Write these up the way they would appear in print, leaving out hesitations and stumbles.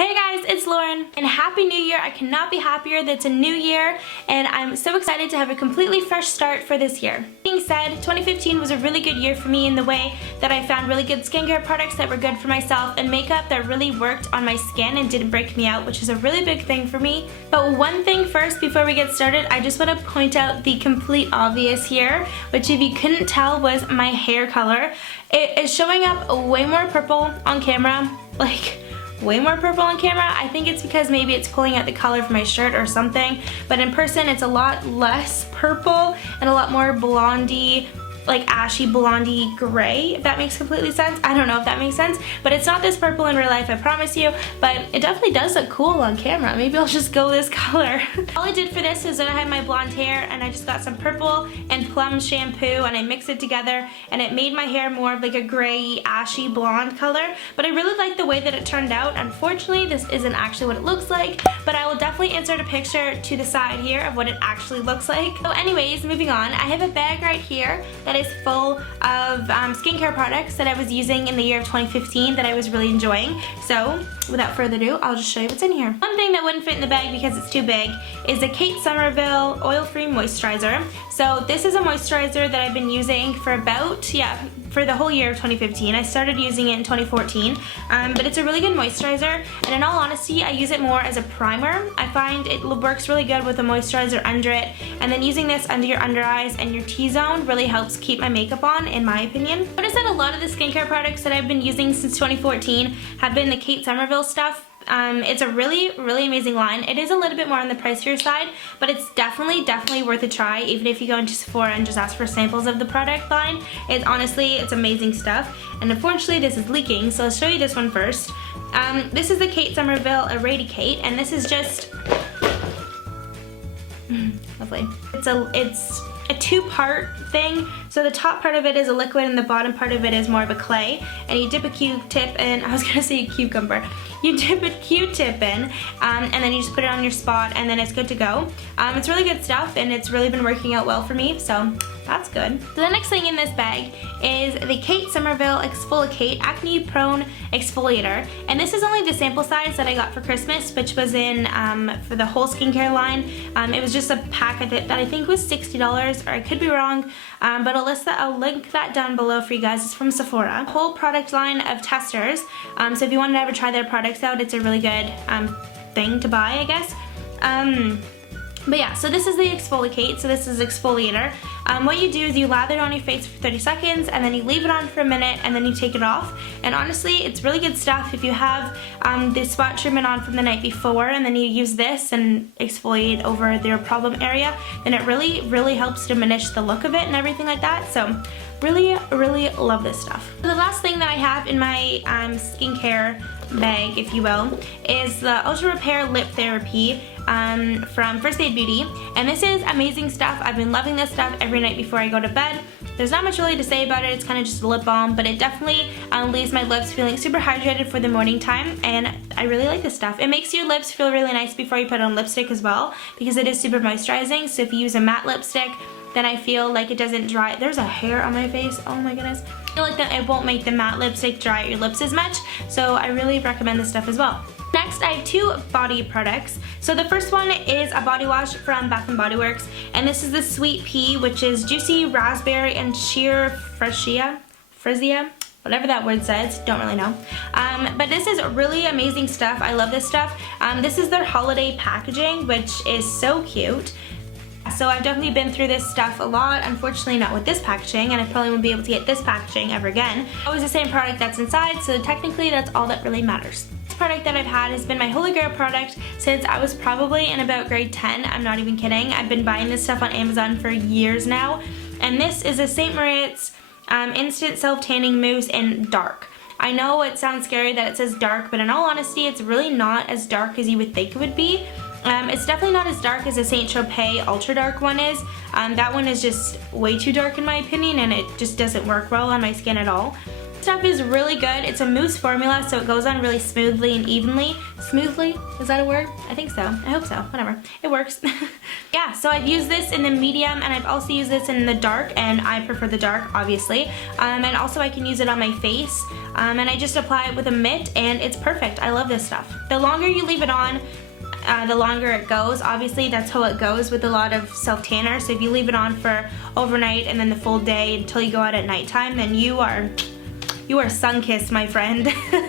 Hey guys, it's Lauren, and Happy New Year. I cannot be happier that it's a new year, and I'm so excited to have a completely fresh start for this year. Being said, 2015 was a really good year for me in the way that I found really good skincare products that were good for myself and makeup that really worked on my skin and didn't break me out, which is a really big thing for me. But one thing first before we get started, I just want to point out the complete obvious here, which if you couldn't tell was my hair color. It is showing up way more purple on camera, like way more purple on camera. I think it's because maybe it's pulling out the color from my shirt or something, but in person it's a lot less purple and a lot more blondie, like ashy blondie gray, if that makes completely sense. I don't know if that makes sense, but it's not this purple in real life, I promise you, but it definitely does look cool on camera. Maybe I'll just go this color. All I did for this is that I had my blonde hair and I just got some purple and plum shampoo and I mixed it together and it made my hair more of like a gray, ashy blonde color, but I really like the way that it turned out. Unfortunately, this isn't actually what it looks like, but I will definitely insert a picture to the side here of what it actually looks like. So anyways, moving on, I have a bag right here that is full of skincare products that I was using in the year of 2015 that I was really enjoying. So without further ado, I'll just show you what's in here. One thing that wouldn't fit in the bag because it's too big is a Kate Somerville oil-free moisturizer. So this is a moisturizer that I've been using for about, for the whole year of 2015. I started using it in 2014, but it's a really good moisturizer, and in all honesty, I use it more as a primer. I find it works really good with a moisturizer under it, and then using this under your under eyes and your T-zone really helps keep my makeup on, in my opinion. Notice that a lot of the skincare products that I've been using since 2014 have been the Kate Somerville stuff. It's a really amazing line. It is a little bit more on the pricier side, but it's definitely worth a try, even if you go into Sephora and just ask for samples of the product line. It's amazing stuff. And unfortunately this is leaking, so I'll show you this one first. This is the Kate Somerville Eradicate, and this is just lovely. It's a two-part thing. So the top part of it is a liquid and the bottom part of it is more of a clay, and you dip a Q-tip in, I was gonna say a cucumber. You dip a Q-tip in and then you just put it on your spot and then it's good to go. It's really good stuff and it's really been working out well for me, so that's good. So the next thing in this bag is the Kate Somerville Exfoliate Acne Prone Exfoliator, and this is only the sample size that I got for Christmas, which was in for the whole skincare line. It was just a pack that I think was $60, or I could be wrong, but I'll link that down below for you guys. It's from Sephora. A whole product line of testers, so if you want to ever try their products out, it's a really good thing to buy, I guess. But yeah, so this is the exfoliate, so this is exfoliator. What you do is you lather it on your face for 30 seconds and then you leave it on for a minute and then you take it off. And honestly, it's really good stuff if you have the spot treatment on from the night before and then you use this and exfoliate over your problem area, then it really helps diminish the look of it and everything like that. So really love this stuff. The last thing that I have in my skincare bag, if you will, is the Ultra Repair Lip Therapy from First Aid Beauty, and this is amazing stuff. I've been loving this stuff every night before I go to bed. There's not much really to say about it. It's kind of just a lip balm, but it definitely leaves my lips feeling super hydrated for the morning time, and I really like this stuff. It makes your lips feel really nice before you put on lipstick as well, because it is super moisturizing. So if you use a matte lipstick, then I feel like it doesn't dry. There's a hair on my face, oh my goodness. I feel like that it won't make the matte lipstick dry your lips as much, so I really recommend this stuff as well. Next, I have two body products. So the first one is a body wash from Bath & Body Works, and this is the Sweet Pea, which is juicy raspberry and sheer freesia, whatever that word says, don't really know. But this is really amazing stuff. I love this stuff. This is their holiday packaging, which is so cute. So I've definitely been through this stuff a lot, unfortunately not with this packaging, and I probably won't be able to get this packaging ever again. Always the same product that's inside, so technically that's all that really matters. This product that I've had has been my Holy Grail product since I was probably in about grade 10, I'm not even kidding. I've been buying this stuff on Amazon for years now, and this is a St. Moritz Instant Self-Tanning Mousse in Dark. I know it sounds scary that it says dark, but in all honesty, it's really not as dark as you would think it would be. It's definitely not as dark as the Saint Tropez Ultra Dark one is. That one is just way too dark in my opinion, and it just doesn't work well on my skin at all. Stuff is really good. It's a mousse formula, so it goes on really smoothly and evenly. Smoothly? Is that a word? I think so. I hope so. Whatever. It works. Yeah, so I've used this in the medium, and I've also used this in the dark, and I prefer the dark, obviously. And also I can use it on my face, and I just apply it with a mitt, and it's perfect. I love this stuff. The longer you leave it on, the longer it goes. Obviously, that's how it goes with a lot of self-tanner. So if you leave it on for overnight and then the full day until you go out at nighttime, then you are sun-kissed, my friend.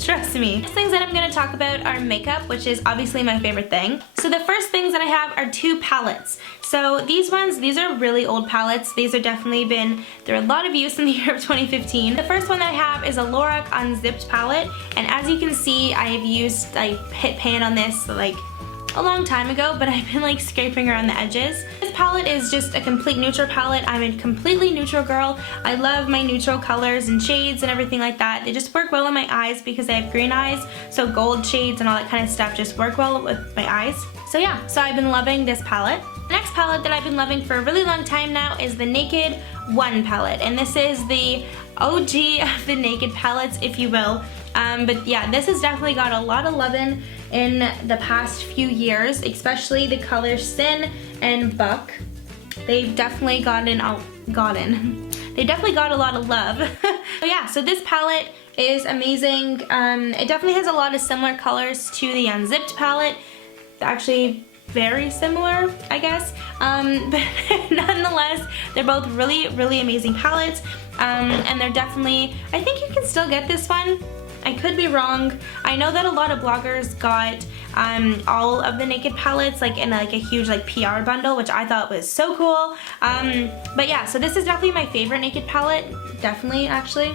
Trust me. Next things that I'm going to talk about are makeup, which is obviously my favorite thing. So the first things that I have are 2 palettes. So these are really old palettes. These are definitely been through a lot of use in the year of 2015. The first one that I have is a Lorac Unzipped palette, and as you can see, I hit pan on this like a long time ago, but I've been like scraping around the edges. This palette is just a complete neutral palette. I'm a completely neutral girl. I love my neutral colors and shades and everything like that. They just work well on my eyes because I have green eyes, so gold shades and all that kind of stuff just work well with my eyes. So yeah, so I've been loving this palette. The next palette that I've been loving for a really long time now is the Naked 1 palette, and this is the OG of the Naked palettes, if you will. But yeah, this has definitely got a lot of loving in the past few years, especially the colors Sin and Buck. They've definitely got a lot of love. So yeah, so this palette is amazing. It definitely has a lot of similar colors to the Unzipped palette. Actually, very similar, I guess. But nonetheless, they're both really, really amazing palettes. And they're definitely, I think you can still get this one. I could be wrong. I know that a lot of bloggers got all of the Naked palettes like in like a huge like PR bundle, which I thought was so cool. But yeah, so this is definitely my favorite Naked palette. Definitely, actually.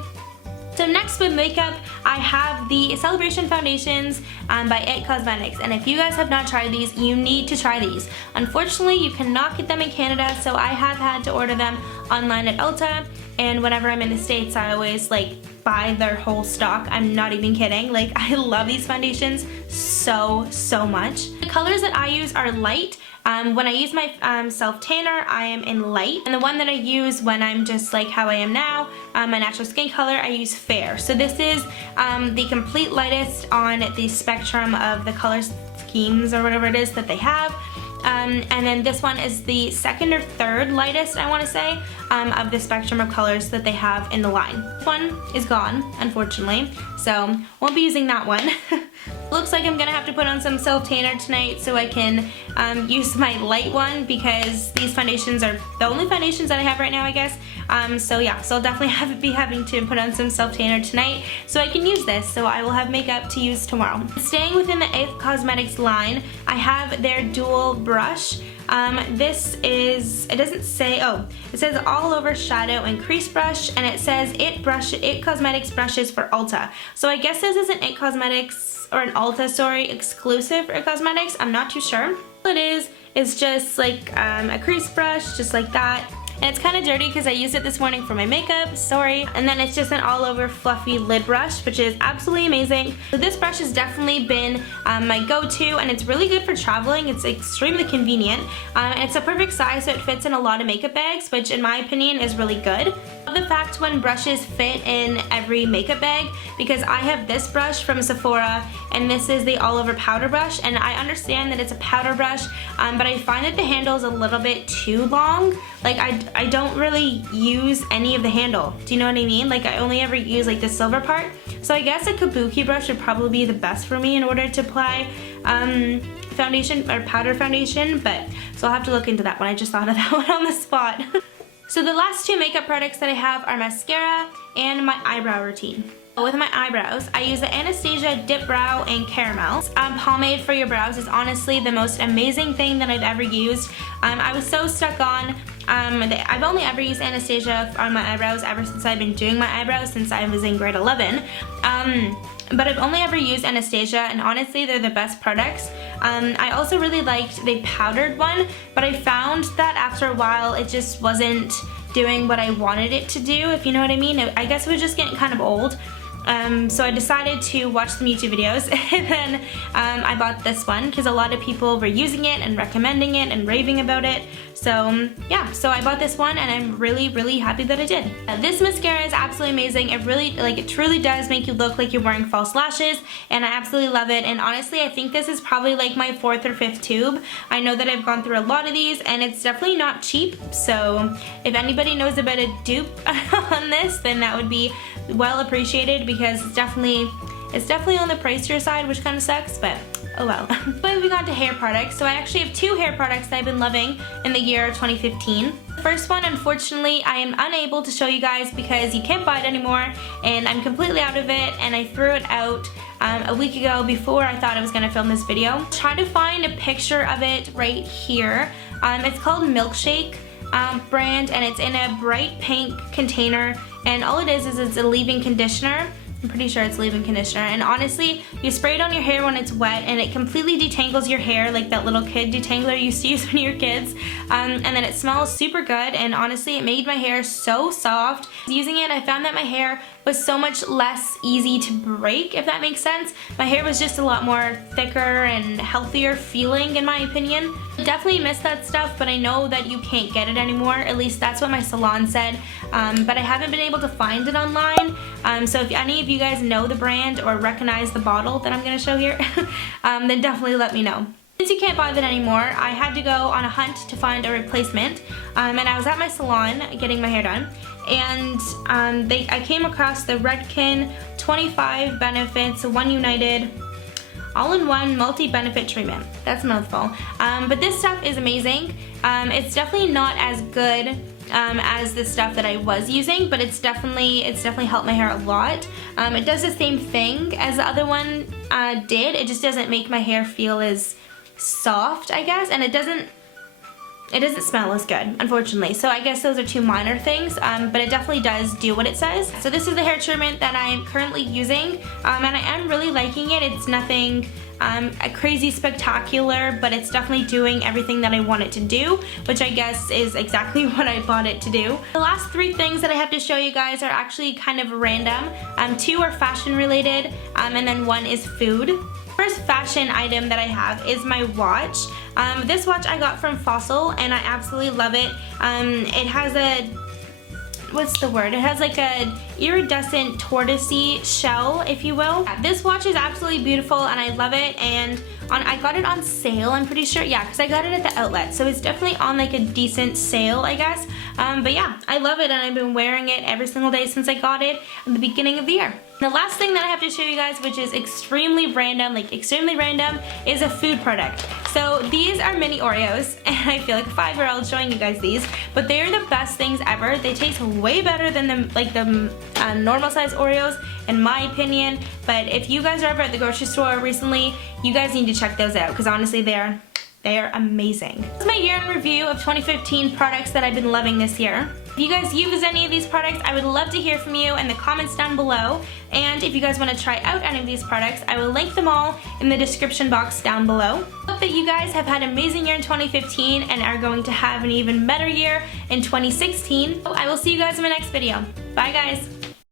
So next with makeup, I have the Celebration Foundations by IT Cosmetics, and if you guys have not tried these, you need to try these. Unfortunately, you cannot get them in Canada, so I have had to order them online at Ulta, and whenever I'm in the States, I always like buy their whole stock. I'm not even kidding. Like, I love these foundations so much. The colors that I use are light. When I use my self-tanner, I am in light. And the one that I use when I'm just like how I am now, my natural skin color, I use fair. So this is the complete lightest on the spectrum of the color schemes or whatever it is that they have. And then this one is the second or third lightest, I want to say, of the spectrum of colors that they have in the line. This one is gone, unfortunately, so won't be using that one. Looks like I'm gonna have to put on some self-tanner tonight so I can use my light one, because these foundations are the only foundations that I have right now, I guess. So yeah, so I'll definitely be having to put on some self-tanner tonight so I can use this, so I will have makeup to use tomorrow. Staying within the IT Cosmetics line, I have their dual brush. This is, it doesn't say, oh, it says all over shadow and crease brush, and it says IT Cosmetics brushes for Ulta. So I guess this is an IT Cosmetics, or an Ulta, sorry, exclusive for IT Cosmetics. I'm not too sure. What it is just like a crease brush, just like that. And it's kind of dirty because I used it this morning for my makeup, sorry. And then it's just an all over fluffy lid brush, which is absolutely amazing. So this brush has definitely been my go-to, and it's really good for traveling. It's extremely convenient. And it's a perfect size, so it fits in a lot of makeup bags, which in my opinion is really good. I love the fact when brushes fit in every makeup bag, because I have this brush from Sephora, and this is the all over powder brush, and I understand that it's a powder brush, but I find that the handle is a little bit too long. Like I don't really use any of the handle. Do you know what I mean? Like I only ever use like the silver part. So I guess a kabuki brush would probably be the best for me in order to apply foundation or powder foundation, but so I'll have to look into that one. I just thought of that one on the spot. So the last two makeup products that I have are mascara and my eyebrow routine. With my eyebrows, I use the Anastasia Dip Brow and Caramel. Pomade for your brows is honestly the most amazing thing that I've ever used. I was so stuck on, I've only ever used Anastasia on my eyebrows ever since I've been doing my eyebrows since I was in grade 11. But I've only ever used Anastasia, and honestly they're the best products. I also really liked the powdered one, but I found that after a while it just wasn't doing what I wanted it to do, if you know what I mean. I guess it was just getting kind of old. So I decided to watch some YouTube videos, and then I bought this one because a lot of people were using it and recommending it and raving about it. So yeah, so I bought this one and I'm really happy that I did. This mascara is absolutely amazing. It truly does make you look like you're wearing false lashes, and I absolutely love it. And honestly, I think this is probably like my 4th or 5th tube. I know that I've gone through a lot of these and it's definitely not cheap, so if anybody knows about a dupe on this, then that would be well appreciated, because it's definitely on the pricier side, which kind of sucks, but oh well. But moving on to hair products. So I actually have 2 hair products that I've been loving in the year of 2015. The first one, unfortunately, I am unable to show you guys because you can't buy it anymore, and I'm completely out of it, and I threw it out a week ago before I thought I was gonna film this video. Try to find a picture of it right here. It's called Milkshake brand, and it's in a bright pink container, and all it is it's a leave-in conditioner. I'm pretty sure it's leave-in conditioner, and honestly, you spray it on your hair when it's wet and it completely detangles your hair like that little kid detangler you used to use when you were kids, and then it smells super good, and honestly it made my hair so soft. Using it, I found that my hair was so much less easy to break, if that makes sense. My hair was just a lot more thicker and healthier feeling, in my opinion. I definitely miss that stuff, but I know that you can't get it anymore. At least that's what my salon said, but I haven't been able to find it online. So if any of you guys know the brand or recognize the bottle that I'm going to show here, then definitely let me know. Since you can't buy that anymore, I had to go on a hunt to find a replacement, and I was at my salon getting my hair done, and I came across the Redken 25 Benefits One United all-in-one multi-benefit treatment. That's a mouthful. But this stuff is amazing. It's definitely not as good as the stuff that I was using, but it's definitely helped my hair a lot. It does the same thing as the other one did. It just doesn't make my hair feel as soft, I guess, and it doesn't smell as good, unfortunately. So I guess those are 2 minor things, but it definitely does do what it says. So this is the hair treatment that I'm currently using, and I am really liking it. It's nothing crazy spectacular, but it's definitely doing everything that I want it to do, which I guess is exactly what I bought it to do. The last 3 things that I have to show you guys are actually kind of random. 2 are fashion related, and then 1 is food. First fashion item that I have is my watch. This watch I got from Fossil, and I absolutely love it. It has a, what's the word? It has like a iridescent tortoisey shell, if you will. This watch is absolutely beautiful and I love it, and I got it on sale, I'm pretty sure. Yeah, because I got it at the outlet, so it's definitely on like a decent sale, I guess. But yeah, I love it, and I've been wearing it every single day since I got it at the beginning of the year. The last thing that I have to show you guys, which is extremely random, is a food product. So these are mini Oreos, and I feel like a 5-year-old showing you guys these, but they are the best things ever. They taste way better than the normal size Oreos, in my opinion. But if you guys are ever at the grocery store recently, you guys need to check those out, because honestly they are amazing. This is my year in review of 2015 products that I've been loving this year. If you guys use any of these products, I would love to hear from you in the comments down below. And if you guys want to try out any of these products, I will link them all in the description box down below. I hope that you guys have had an amazing year in 2015 and are going to have an even better year in 2016. I will see you guys in my next video. Bye guys!